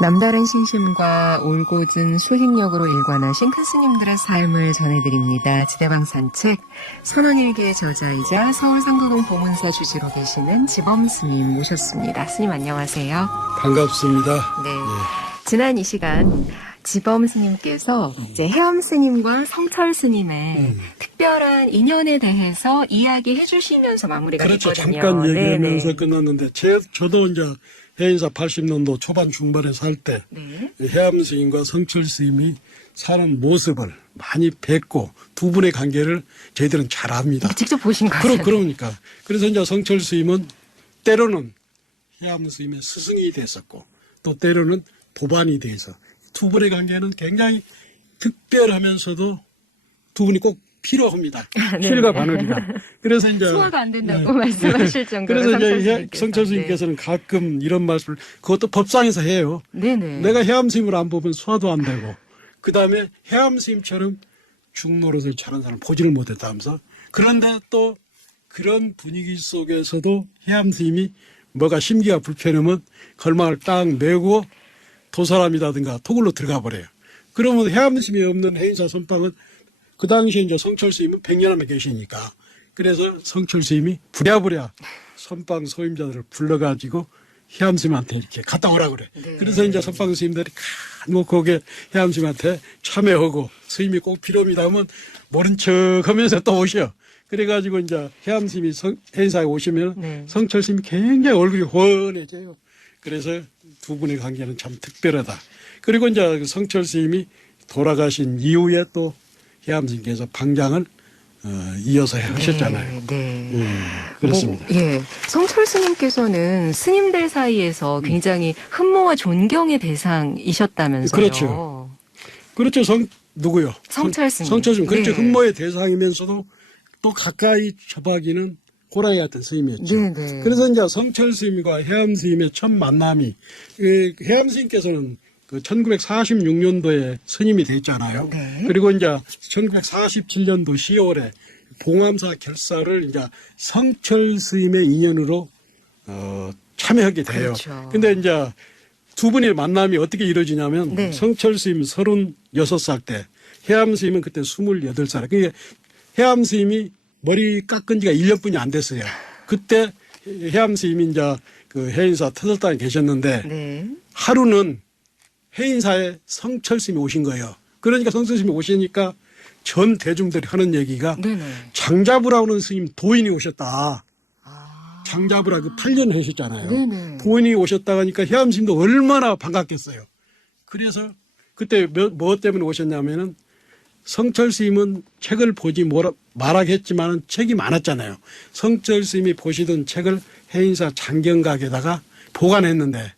남다른 신심과 올곧은 수행력으로 일관하신 큰 스님들의 삶을 전해드립니다. 지대방 산책, 선언일기의 저자이자 서울상구동 보문사 주지로 계시는 지범 스님 모셨습니다. 스님 안녕하세요. 반갑습니다. 네. 지난 이 시간 지범 스님께서 이제 해엄 스님과 성철 스님의 특별한 인연에 대해서 이야기해 주시면서 마무리가 그렇죠. 됐거든요. 잠깐 얘기하면서 네네. 끝났는데 저도 이제 해인사 80년도 초반 중반에 살 때 네. 해암 스님과 성철 스님이 사는 모습을 많이 뵙고 두 분의 관계를 저희들은 잘 압니다. 직접 보신 거죠? 그러니까. 그래서 이제 성철 스님은 때로는 해암 스님의 스승이 됐었고 또 때로는 도반이 돼서 두 분의 관계는 굉장히 특별하면서도 두 분이 꼭 필요합니다. 실과 바늘이다. 그래서 이제 소화가 안 된다고 말씀하실 정도로. 그래서 이제 성철 스님께서는 가끔 이런 말씀을 그것도 법상에서 해요. 네네. 내가 해암 스님을 안 보면 소화도 안 되고 그 다음에 해암 스님처럼 중노릇을 잘하는 사람 보지를 못했다면서 그런데 또 그런 분위기 속에서도 해암 스님이 뭐가 심기가 불편하면 걸망을 딱 메고 도사람이라든가 토굴로 들어가 버려요. 그러면 해암 스님이 없는 해인사 선방은 그 당시에 이제 성철 스님은 100년 계시니까 그래서 성철 스님이 부랴부랴 선방 소임자들을 불러가지고 해암 스님한테 이렇게 갔다 오라 그래. 네. 그래서 이제 선방 스님들이 간혹 거기에 해암 스님한테 참여하고 스님이 꼭 필요합니다 하면 모른 척 하면서 또 오셔. 그래가지고 이제 해암 스님이 해인사에 오시면 네. 성철 스님이 굉장히 얼굴이 훤해져요. 그래서 두 분의 관계는 참 특별하다. 그리고 이제 성철 스님이 돌아가신 이후에 또 해암 스님께서 방장을 이어서 하셨잖아요. 네. 그렇습니다. 예. 성철 스님께서는 스님들 사이에서 굉장히 흠모와 존경의 대상이셨다면서요. 그렇죠. 그렇죠. 누구요? 성철 스님. 성철 스님. 그렇죠. 네. 흠모의 대상이면서도 또 가까이 접하기는 호랑이 같은 스님이었죠. 네네. 그래서 이제 성철 스님과 해암 스님의 첫 만남이 해암 스님께서는 그 1946년도에 스님이 됐잖아요. 네. 그리고 이제 1947년도 10월에 봉암사 결사를 이제 성철 스님의 인연으로 참여하게 돼요. 그렇죠. 근데 이제 두 분의 만남이 어떻게 이루어지냐면 네. 성철 스님 36살 때 해암 스님은 그때 28살. 그게 해암 스님이 머리 깎은 지가 1년뿐이 안 됐어요. 그때 해암 스님이 이제 그 해인사 터널당에 계셨는데 네. 하루는 해인사에 성철 스님이 오신 거예요. 그러니까 성철 스님이 오시니까 전 대중들이 하는 얘기가 네네. 장자부라는 스님 도인이 오셨다. 아. 장자부라 그 8년 하셨잖아요. 네네. 도인이 오셨다 하니까 해암 스님도 얼마나 반갑겠어요. 그래서 그때 뭐 때문에 오셨냐면은 성철 스님은 책을 보지 말하겠지만 책이 많았잖아요. 성철 스님이 보시던 책을 해인사 장경각에다가 보관했는데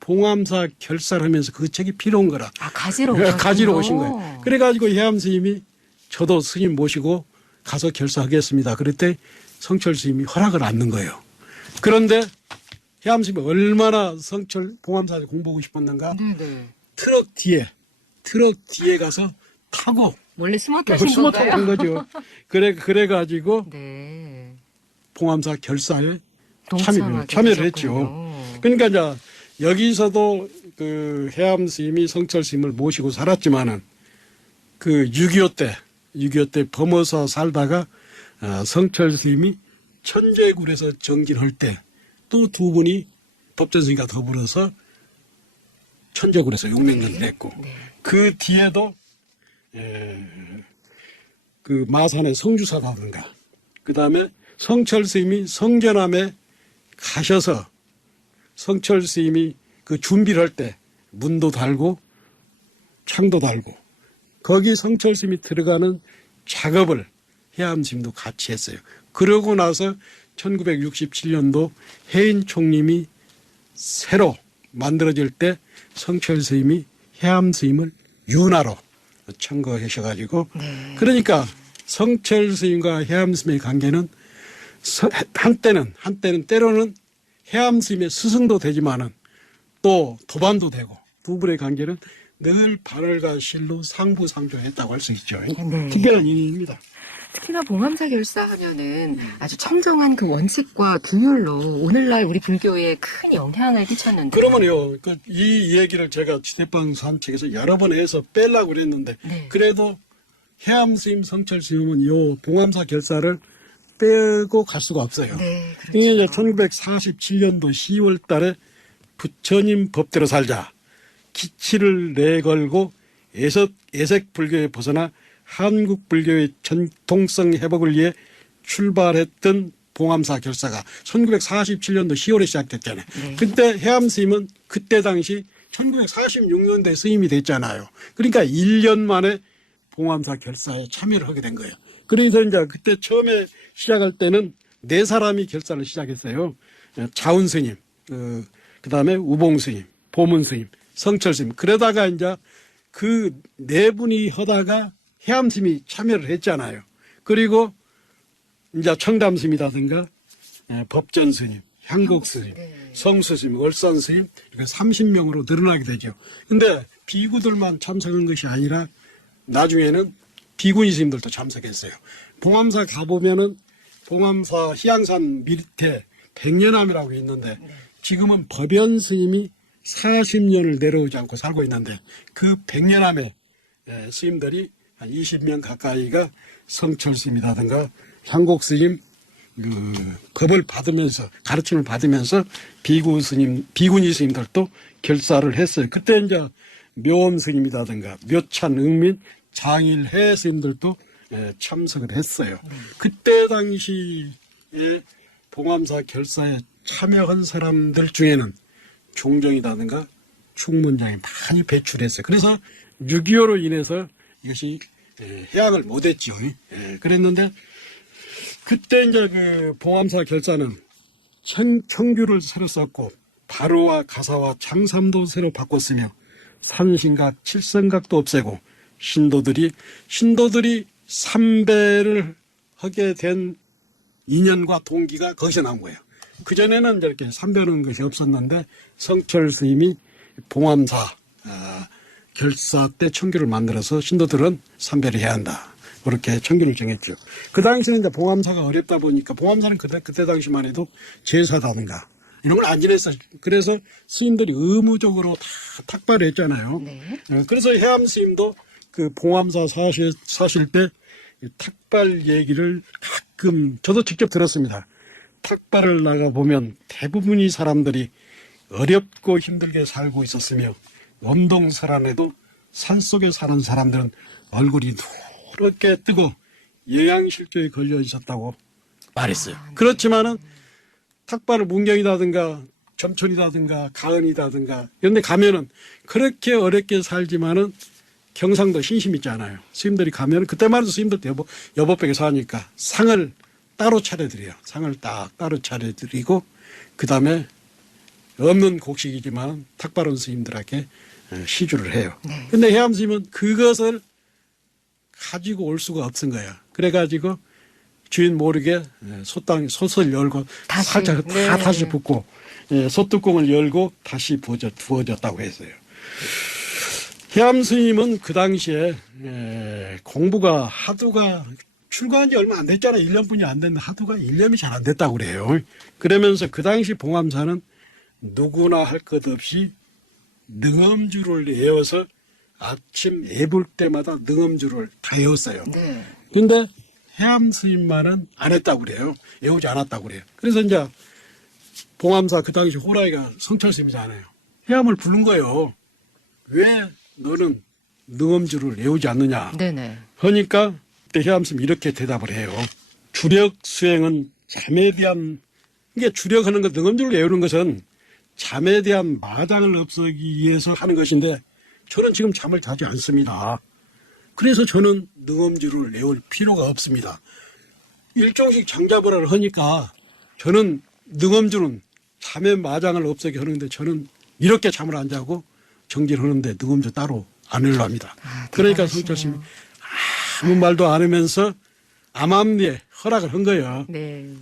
봉암사 결사를 하면서 그 책이 필요한 거라. 아, 가지러 오셨군요. 가지러 오신 거예요. 그래가지고 해암 스님이 저도 스님 모시고 가서 결사하겠습니다. 그랬더니 성철 스님이 허락을 않는 거예요. 그런데 해암 스님이 얼마나 성철 봉암사를 공부하고 싶었는가. 네네. 트럭 뒤에 가서 타고 원래 숨어 타신 숨어 건가요? 타고 간 거죠. 그래가지고 네. 봉암사 결사에 동참하게 참여를 되셨군요. 했죠. 그러니까 이제 여기서도 그 해암 스님이 성철 스님을 모시고 살았지만은 그 6.25 때 범어서 살다가 성철 스님이 천재굴에서 정진할 때 또 두 분이 법전 스님과 더불어서 천재굴에서 용맹전을 했고 그 뒤에도 그 마산의 성주사라든가 그 다음에 성철 스님이 성전함에 가셔서 성철 스님이 그 준비를 할 때 문도 달고 창도 달고 거기 성철 스님이 들어가는 작업을 해암 스님도 같이 했어요. 그러고 나서 1967년도 해인 총림이 새로 만들어질 때 성철 스님이 해암 스님을 윤하로 청거하셔가지고 그러니까 성철 스님과 해암 스님의 관계는 한때는 때로는 해암 스님의 스승도 되지만은 또 도반도 되고 두 분의 관계는 늘 바늘과 실로 상부상조했다고 할 수 있죠. 네. 특별한 인연입니다. 특히나 봉암사 결사하면은 아주 청정한 그 원칙과 규율로 오늘날 우리 불교에 큰 영향을 끼쳤는데. 그러면요, 이 얘기를 제가 지대방 산책에서 여러 번 해서 빼려고 그랬는데, 네. 그래도 해암 스님, 성철 스님은 요 봉암사 결사를 빼고 갈 수가 없어요. 네, 이게 이제 그렇죠. 1947년도 10월 달에 부처님 법대로 살자. 기치를 내걸고 애색 불교에 벗어나 한국 불교의 전통성 회복을 위해 출발했던 봉암사 결사가 1947년도 10월에 시작됐잖아요. 네. 그때 해암 스님은 그때 당시 1946년도에 스님이 됐잖아요. 그러니까 1년 만에 봉암사 결사에 참여를 하게 된 거예요. 그래서 이제 그때 처음에 시작할 때는 4사람이 결사를 시작했어요. 자운 스님, 그 다음에 우봉 스님, 보문 스님, 성철 스님. 그러다가 이제 그 4분이 하다가 해암 스님이 참여를 했잖아요. 그리고 이제 청담 스님이라든가 법전 스님, 향곡 스님, 성수 스님, 월산 스님 이렇게 30명으로 늘어나게 되죠. 근데 비구들만 참석한 것이 아니라 나중에는 비구니 스님들도 참석했어요. 봉암사 가보면은 봉암사 희양산 밑에 백년암이라고 있는데 지금은 법연 스님이 40년을 내려오지 않고 살고 있는데 그 백년암의 스님들이 한 20명 가까이가 성철 스님이라든가 향곡 스님 법을 받으면서 가르침을 받으면서 비구니 스님들도 결사를 했어요. 그때 이제 묘엄 스님이라든가 묘찬 응민 장일해 스님들도 참석을 했어요. 그때 당시에 봉암사 결사에 참여한 사람들 중에는 종정이라든가 충문장이 많이 배출했어요. 그래서 6.25로 인해서 이것이 해양을 못했죠. 그랬는데 그때 이제 그 봉암사 결사는 청규를 새로 썼고 바로와 가사와 장삼도 새로 바꿨으며 산신각, 칠성각도 없애고 신도들이 삼배를 하게 된 인연과 동기가 거기서 나온 거예요. 그전에는 이렇게 삼배하는 것이 없었는데 성철 스님이 봉암사 결사 때 청규를 만들어서 신도들은 삼배를 해야 한다. 그렇게 청규를 정했죠. 그 당시에는 이제 봉암사가 어렵다 보니까 봉암사는 그때 당시만 해도 제사다든가 이런 걸 안 지냈어요. 그래서 스님들이 의무적으로 다 탁발을 했잖아요. 네. 그래서 해암 스님도 그 봉암사 사실 때 탁발 얘기를 가끔 저도 직접 들었습니다. 탁발을 나가 보면 대부분의 사람들이 어렵고 힘들게 살고 있었으며 원동설안에도 산속에 사는 사람들은 얼굴이 누렇게 뜨고 영양실조에 걸려 있었다고 말했어요. 그렇지만은 탁발을 문경이라든가 점촌이라든가 가은이라든가 이런 데 가면은 그렇게 어렵게 살지만은 경상도 신심 있잖아요. 스님들이 가면은 그때만 해도 스님들 여보백에 사니까 상을 따로 차려드려요. 상을 따로 차려드리고 그 다음에 없는 곡식이지만 탁발원 스님들에게 시주를 해요. 근데 해암 스님은 그것을 가지고 올 수가 없은 거야. 그래가지고 주인 모르게 솥을 열고 살짝 다시 붓고 솥뚜껑을 열고 다시 부어졌다고 했어요. 해암 스님은 그 당시에 공부가 하두가 출가한 지 얼마 안 됐잖아요. 1년뿐이 안 됐는데 하두가 1년이 잘 안 됐다고 그래요. 그러면서 그 당시 봉암사는 누구나 할 것 없이 능엄주를 외워서 아침 애불 때마다 능엄주를 다 외웠어요. 네. 근데 해암 스님만은 안 했다고 그래요. 외우지 않았다고 그래요. 그래서 이제 봉암사 그 당시 호라이가 성철 스님이잖아요. 해암을 부른 거예요. 왜 너는 능엄주를 외우지 않느냐. 네네. 그러니까 그때 해암 스님이 이렇게 대답을 해요. 주력 수행은 잠에 대한 이게 주력하는 것 능엄주를 외우는 것은 잠에 대한 마장을 없애기 위해서 하는 것인데 저는 지금 잠을 자지 않습니다. 그래서 저는 능엄주를 외울 필요가 없습니다. 일종씩 장자부라를 하니까 저는 능엄주는 잠의 마장을 없애게 하는데 저는 이렇게 잠을 안 자고 정진하는데 능엄주 따로 안 하려고 합니다. 그러니까 성철스님이 아무 말도 안 하면서 암암리에 허락을 한 거예요. 네.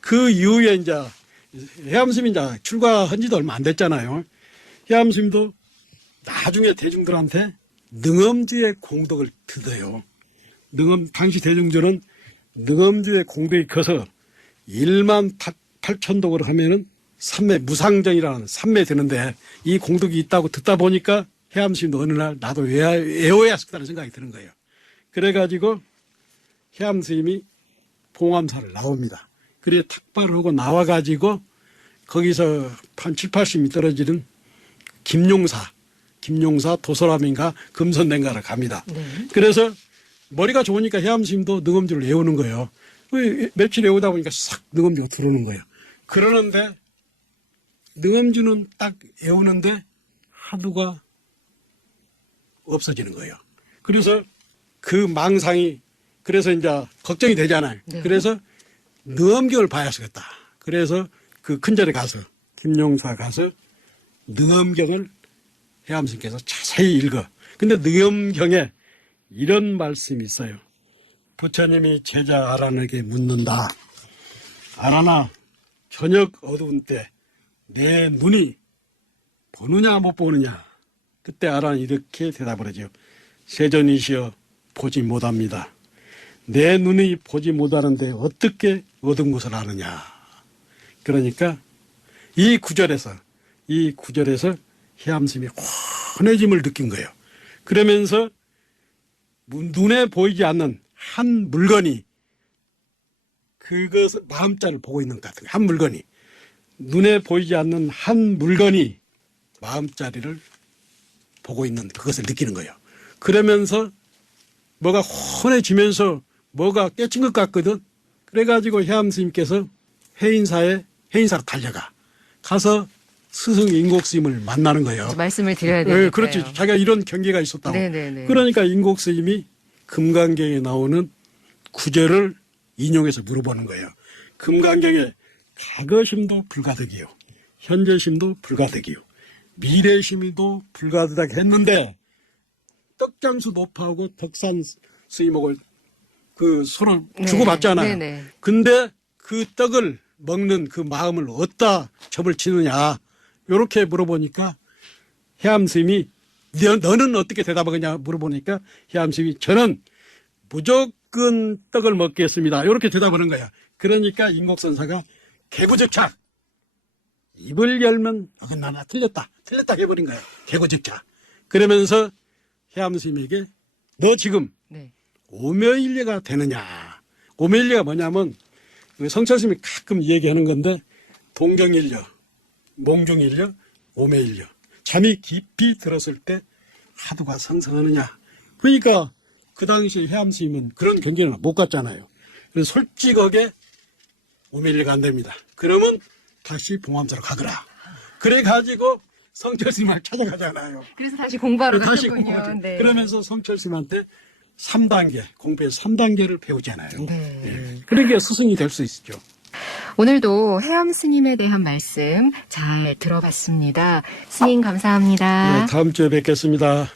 그 이후에 이제 해암스님이 이제 출가한 지도 얼마 안 됐잖아요. 해암스님도 나중에 대중들한테 능엄주의 공덕을 드려요. 당시 대중들은 능엄주의 공덕이 커서 1만 8천독을 하면은 삼매 무상정이라는 삼매 되는데 이 공덕이 있다고 듣다 보니까 해암스님도 어느 날 나도 외워야 했다는 생각이 드는 거예요. 그래가지고 해암스님이 봉암사를 나옵니다. 그래 탁발을 하고 나와가지고 거기서 한 7, 80미 떨어지는 김용사 도서람인가 금선된가를 갑니다. 네. 그래서 머리가 좋으니까 해암스님도 능엄주를 외우는 거예요. 며칠 외우다 보니까 싹 능엄주가 들어오는 거예요. 그러는데 능엄주는 딱 외우는데 하두가 없어지는 거예요. 그래서 그 망상이 그래서 이제 걱정이 되잖아요. 네. 그래서 능엄경을 봐야겠다. 그래서 그 큰절에 가서 김용사 가서 능엄경을 해암스님께서 자세히 읽어. 근데 능엄경에 이런 말씀이 있어요. 부처님이 제자 아란에게 묻는다. 아란아, 저녁 어두운 때 내 눈이 보느냐 못 보느냐. 그때 아란이 이렇게 대답을 하죠. 세존이시여 보지 못합니다. 내 눈이 보지 못하는데 어떻게 어두운 것을 아느냐. 그러니까 이 구절에서 해암스님이 환해짐을 느낀 거예요. 그러면서 눈에 보이지 않는 한 물건이 그것을 마음자를 보고 있는 것 같은 거예요. 한 물건이 눈에 보이지 않는 한 물건이 마음자리를 보고 있는 그것을 느끼는 거예요. 그러면서 뭐가 환해지면서 뭐가 깨친 것 같거든. 그래가지고 해암스님께서 해인사로 달려가. 가서 스승 인곡스님을 만나는 거예요. 말씀을 드려야 되니까요. 네, 그렇지. 자기가 이런 경계가 있었다고. 네네네. 그러니까 인곡스님이 금강경에 나오는 구절을 인용해서 물어보는 거예요. 금강경에 과거심도 불가득이요. 현재심도 불가득이요. 미래심도 불가득하게 했는데 떡장수 노파하고 덕산 스님하고 그 서로 주고받잖아요. 네네. 근데 그 떡을 먹는 그 마음을 어디다 점을 치느냐 이렇게 물어보니까 해암스님이 너는 어떻게 대답하느냐 물어보니까 해암스님이 저는 무조건 떡을 먹겠습니다. 이렇게 대답하는 거야. 그러니까 인곡선사가 개구적착 입을 열면 어긋나나 틀렸다 해버린 거야. 개구적착. 그러면서 해암스님에게 너 지금 네. 오묘일례가 되느냐. 오묘일례가 뭐냐면 성철스님이 가끔 얘기하는 건데 동경일려, 몽중일려, 오묘일려. 잠이 깊이 들었을 때 하두가 상승하느냐. 그러니까 그 당시 해암스님은 그런 경계는 못 갔잖아요. 그래서 솔직하게 오묘일례가 안 됩니다. 그러면 다시 봉암사로 가거라. 그래가지고 성철스님을 찾아가잖아요. 그래서 다시 공부하러 다시 가셨군요. 공부하죠. 네. 그러면서 성철스님한테 3단계, 공부에서 3단계를 배우잖아요. 네. 예. 그러니까 스승이 될 수 있죠. 오늘도 해암 스님에 대한 말씀 잘 들어봤습니다. 스님 감사합니다. 네, 다음 주에 뵙겠습니다.